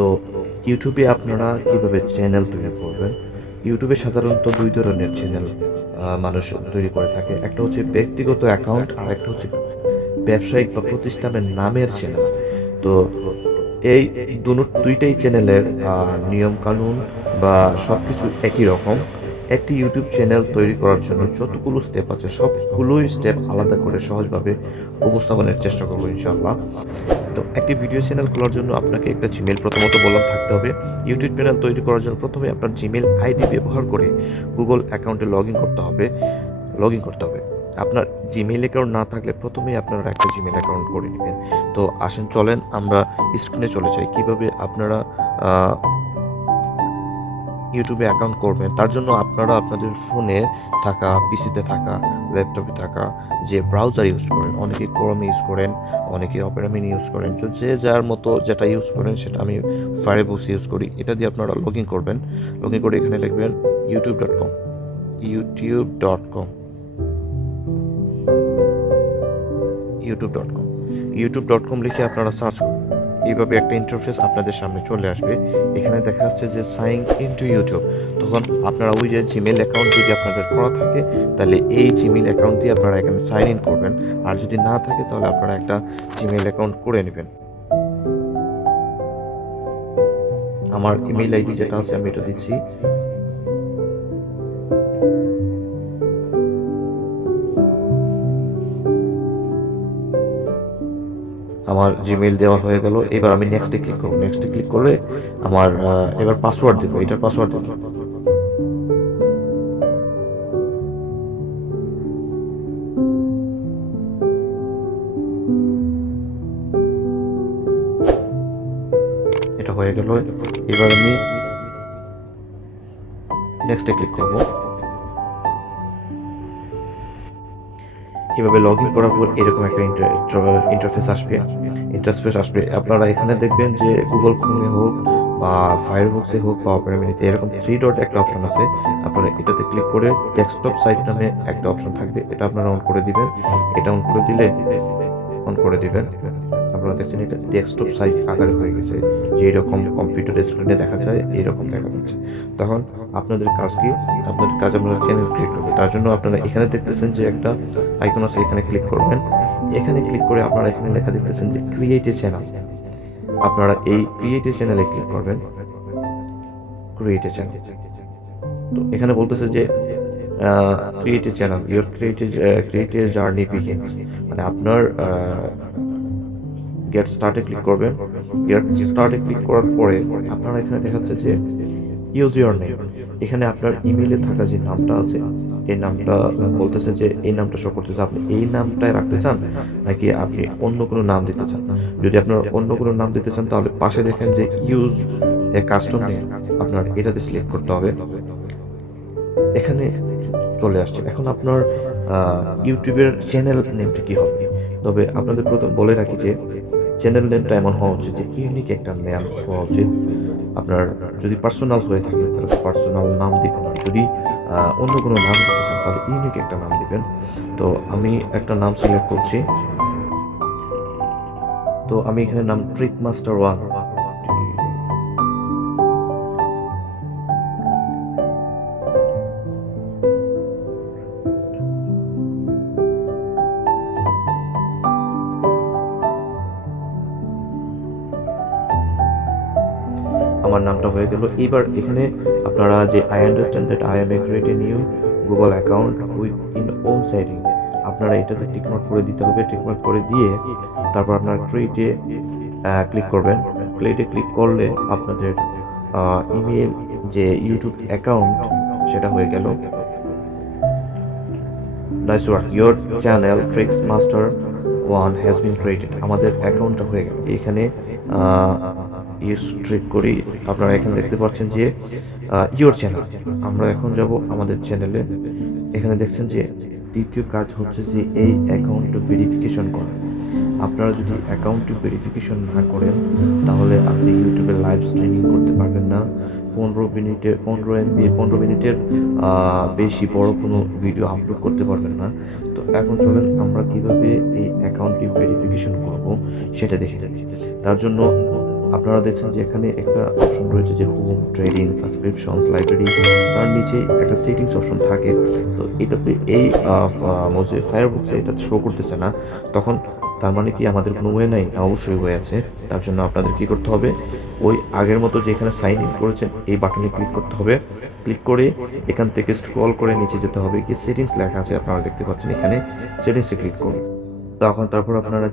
তো ইউটিউবে আপনারা কিভাবে চ্যানেল তৈরি করবেন? ইউটিউবে সাধারণত দুই ধরনের চ্যানেল মানুষ তৈরি করে থাকে। একটা হচ্ছে ব্যক্তিগত অ্যাকাউন্ট, আর একটা হচ্ছে ব্যবসায়িক বা প্রতিষ্ঠানের নামের চ্যানেল। তো এই দুইটাই চ্যানেলের নিয়ম কানুন বা সবকিছু একই রকম। একটি ইউটিউব চ্যানেল তৈরি করার জন্য যতগুলো স্টেপ আছে সবগুলোই স্টেপ আলাদা করে সহজভাবে উপস্থাপনের চেষ্টা করবো ইনশাআল্লাহ। তো একটি ভিডিও চ্যানেল খোলার জন্য আপনাকে একটা জিমেল প্রথমত বললাম থাকতে হবে। ইউটিউব চ্যানেল তৈরি করার জন্য প্রথমে আপনার জিমেল আইডি ব্যবহার করে গুগল অ্যাকাউন্টে লগ ইন করতে হবে। আপনার জিমেইল অ্যাকাউন্ট না থাকলে প্রথমেই আপনারা একটা জিমেইল অ্যাকাউন্ট করে নেবেন। তো আসেন চলেন আমরা স্ক্রিনে চলে যাই কিভাবে আপনারা ইউটিউবে অ্যাকাউন্ট করবেন। তার জন্য আপনারা আপনাদের ফোনে থাকা, পিসিতে থাকা, ল্যাপটপে থাকা যে ব্রাউজার ইউজ করেন, অনেকে ক্রোম ইউজ করেন, অনেকে অপেরা মিনি ইউজ করেন, তো যে যার মতো যেটা ইউজ করেন সেটা আমি ফায়ারবক্স ইউজ করি। এটা দিয়ে আপনারা লগ ইন করবেন। লগ ইন করে এখানে লিখবেন youtube.com youtube.com লিখে আপনারা সার্চ করবেন। এইভাবে একটা ইন্টারফেস আপনাদের সামনে চলে আসবে। এখানে দেখা যাচ্ছে যে সাইন ইনটু ইউটিউব। তখন আপনারা ওই যে জিমেল অ্যাকাউন্ট যদি আপনাদের করা থাকে তাহলে এই জিমেল অ্যাকাউন্ট দিয়ে আপনারা এখানে সাইন ইন করবেন। আর যদি না থাকে তাহলে আপনারা একটা জিমেল অ্যাকাউন্ট করে নেবেন। আমার ইমেল আইডি যেটা আছে আমি এটা দিচ্ছি। আমার জিমেইল দেওয়া হয়ে গেল। এবার আমি নেক্সটে ক্লিক করব। নেক্সটে ক্লিক করলে আমার এবার পাসওয়ার্ড দেব। এটার পাসওয়ার্ড দেব। এটা হয়ে গেল। এবার আমি নেক্সটে ক্লিক করব। এভাবে লগ ইন করার পর এরকম একটা ইন্টারফেস আসবে। আপনারা এখানে দেখবেন যে গুগল ক্রোমে হোক বা ফায়ারবক্সে হোক বা অপেরা মিনিতে এরকম 3 ডট একটা অপশন আছে। আপনারা এটাতে ক্লিক করে ডেস্কটপ সাইট নামে একটা অপশন থাকবে, এটা আপনারা অন করে দিবেন। এটা অন করে দিবেন। আপনারা দেখছেন এটা ডেস্কটপ সাইট আকারে হয়ে গেছে, যে এরকম কম্পিউটার স্ক্রিনে দেখা যায় এরকম দেখা যাচ্ছে। তখন আপনাদের কাজ কি? আপনাদের কাজ আপনারা চ্যানেল ক্রিয়েট করবেন। তার জন্য আপনারা এখানে দেখতেছেন যে একটা আইকন আছে, এখানে ক্লিক করবেন। এখানে ক্লিক করে আপনারা এখানে লেখা দেখতেছেন যে ক্রিয়েট এ চ্যানেল। আপনারা এই ক্রিয়েট এ চ্যানেলে ক্লিক করবেন। ক্রিয়েট এ চ্যানেল, তো এখানে বলতেছে যে create a channel, your creative journey begins. মানে আপনার গেট স্টার্টে ক্লিক করবেন। গেট স্টার্টে ক্লিক করার পরে আপনারা এখানে দেখাচ্ছে যে ইউজ ইওর নেম। এখানে আপনার ইমেইলে থাকা যে নামটা আছে এই নামটা বলতেছে যে এই নামটা শো করতেছে। আপনি এই নামটাই রাখতে চান নাকি আপনি অন্য কোনো নাম দিতে চান? যদি আপনার অন্য কোনো নাম দিতে চান তাহলে পাশে দেখেন যে ইউজ এ কাস্টম নেম, আপনার এটাতে সিলেক্ট করতে হবে। এখানে চলে আসছে। এখন আপনার ইউটিউবের চ্যানেল নেমটা কি হবে? তবে আপনাদের প্রথম বলে রাখি যে চ্যানেল নেমটা এমন হওয়া উচিত যে ইউনিক একটা নাম হওয়া উচিত। আপনার যদি পার্সোনাল হয়ে থাকে তাহলে পার্সোনাল নাম দিবেন, যদি অন্য কোনো নাম দিতে চান তাহলে ইউনিক একটা নাম দিবেন। তো আমি একটা নাম সিলেক্ট করছি। তো আমি এখানে নাম ট্রিক মাস্টার 1। আমার নামটা হয়ে গেল। এবার এখানে আপনারা যে I understand that I am a create a new Google account with in own setting, আপনারা এটাতে টিকমার্ক করে দিতে হবে। টিকমার্ক করে দিয়ে তারপর আপনারা ক্রিয়েটে ক্লিক করবেন। ক্রিয়েটে ক্লিক করলে আপনাদের ইমেল যে ইউটিউব অ্যাকাউন্ট সেটা হয়ে গেল। Nice work, your channel tricks master 1 has been created. আমাদের অ্যাকাউন্টটা হয়ে গেল। এখানে ক্লিক করি। আপনারা এখানে দেখতে পাচ্ছেন যে ইওর চ্যানেল। আমরা এখন যাব আমাদের চ্যানেলে। এখানে দেখছেন যে দ্বিতীয় কাজ হচ্ছে যে এই অ্যাকাউন্ট ভেরিফিকেশন করা। আপনারা যদি অ্যাকাউন্টটি ভেরিফিকেশন না করেন তাহলে আপনি ইউটিউবে লাইভ স্ট্রিমিং করতে পারবেন না। 15 মিনিটের বেশি বড় কোনো ভিডিও আপলোড করতে পারবেন না। তো এখন চলেন আমরা কিভাবে এই অ্যাকাউন্টটি ভেরিফিকেশন করব সেটা দেখে নিই। তার জন্য আপনারা দেখছেন যে এখানে একটা অপশন রয়েছে যে হোম, ট্রেডিং, সাবস্ক্রিপশন, লাইব্রেরি, তার নিচে একটা সেটিংস অপশন থাকে। তো এটাতে এই ফায়ারবক্সে এটা শো করতেছে না, তখন তার মানে কি আমাদের কোনো ওয়ে নাই? অবশ্যই ওয়ে আছে। তার জন্য আপনাদের কি করতে হবে, ওই আগের মতো যেখানে সাইন ইন করেছেন এই বাটনে ক্লিক করতে হবে। ক্লিক করে এখান থেকে স্ক্রল করে নিচে যেতে হবে, গিয়ে সেটিংস লেখা আছে আপনারা দেখতে পাচ্ছেন, এখানে সেটিংসে ক্লিক করুন। তখন তারপর আপনারা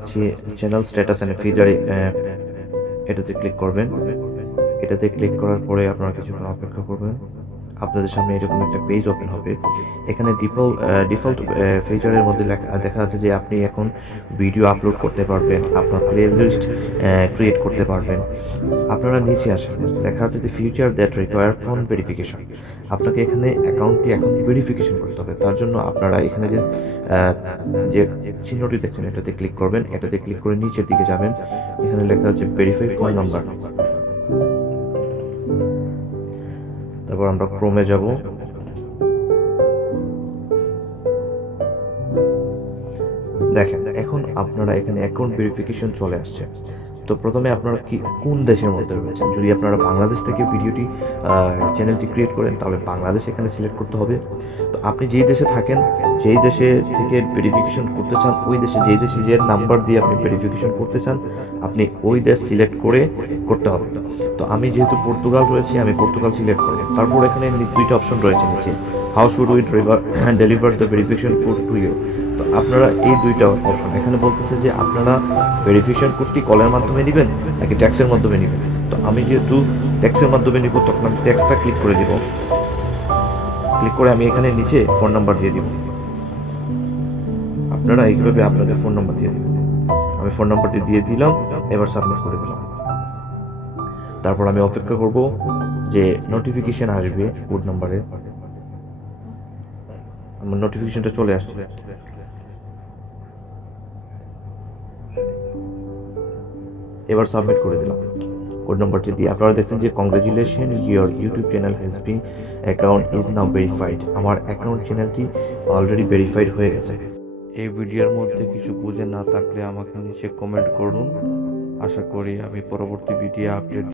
চ্যানেল স্ট্যাটাস এন্ড ফিচারে এটাতে ক্লিক করবেন। এটাতে ক্লিক করার পরে আপনারা কিছুক্ষণ অপেক্ষা করবেন। আপনাদের সামনে এরকম একটা পেজ ওপেন হবে। এখানে ডিফল্ট ফিচারের মধ্যে দেখা যাচ্ছে যে আপনি এখন ভিডিও আপলোড করতে পারবেন, আপনার প্লে লিস্ট ক্রিয়েট করতে পারবেন। আপনারা নিচে আসেন, দেখা যাচ্ছে যে feature that require phone verification. আপনাকে এখানে অ্যাকাউন্টটি এখন ভেরিফিকেশন করতে হবে। তার জন্য আপনারা এখানে যে চিহ্নটি দেখছেন এটাতে ক্লিক করবেন। এটাতে ক্লিক করে নিচের দিকে যাবেন, এখানে লেখা আছে ভেরিফাই ফোন নাম্বার। তারপর আমরা ক্রোমে যাব। দেখেন এখন আপনারা এখানে অ্যাকাউন্ট ভেরিফিকেশন চলে আসছে। তো প্রথমে আপনারা কি কোন দেশের মধ্যে রয়েছেন? যদি আপনারা বাংলাদেশ থেকে ভিডিওটি চ্যানেলটি ক্রিয়েট করেন তাহলে বাংলাদেশ এখানে সিলেক্ট করতে হবে। তো আপনি যেই দেশে থাকেন, যেই দেশে থেকে ভেরিফিকেশন করতে চান, ওই দেশে যেই দেশে যে নাম্বার দিয়ে আপনি ভেরিফিকেশন করতে চান, আপনি ওই দেশ সিলেক্ট করে করতে হবে। তো আমি যেহেতু পর্তুগাল রয়েছি, আমি পর্তুগাল সিলেক্ট করি। তারপর এখানে দুইটা অপশন রয়েছে নিচে, how should we deliver the verification code to you. তো আপনারা এই দুইটা অপশন এখানে বলতেছে যে আপনারা ভেরিফিকেশন কোডটি কলের মাধ্যমে নেবেন নাকি ট্যাক্সের মাধ্যমে নেবেন। তো আমি যেহেতু ট্যাক্সের মাধ্যমে নিব, তখন আমি ট্যাক্সটা ক্লিক করে দিব। ক্লিক করে আমি এখানে নিচে ফোন নাম্বার দিয়ে দিব। আপনারা এইভাবে আপনাদের ফোন নাম্বার দিয়ে দিবেন। আমি ফোন নাম্বারটি দিয়ে দিলাম, এবার সাবমিট করে দিলাম। তারপর আমি অপেক্ষা করব যে নোটিফিকেশন আসবে কোড নাম্বারে। আমার নোটিফিকেশনটা চলে আসছে। এবার সাবমিট করে দিলাম কোড নাম্বারটি দিয়ে। আপনারা দেখছেন যে congratulation, your YouTube channel has been account is now verified. আমার অ্যাকাউন্ট চ্যানেলটি অলরেডি ভেরিফাইড হয়ে গেছে। এই ভিডিওর মধ্যে কিছু বুঝে না থাকলে আমাকে নিচে কমেন্ট করুন। আশা করি আমি পরবর্তী ভিডিও আপডেট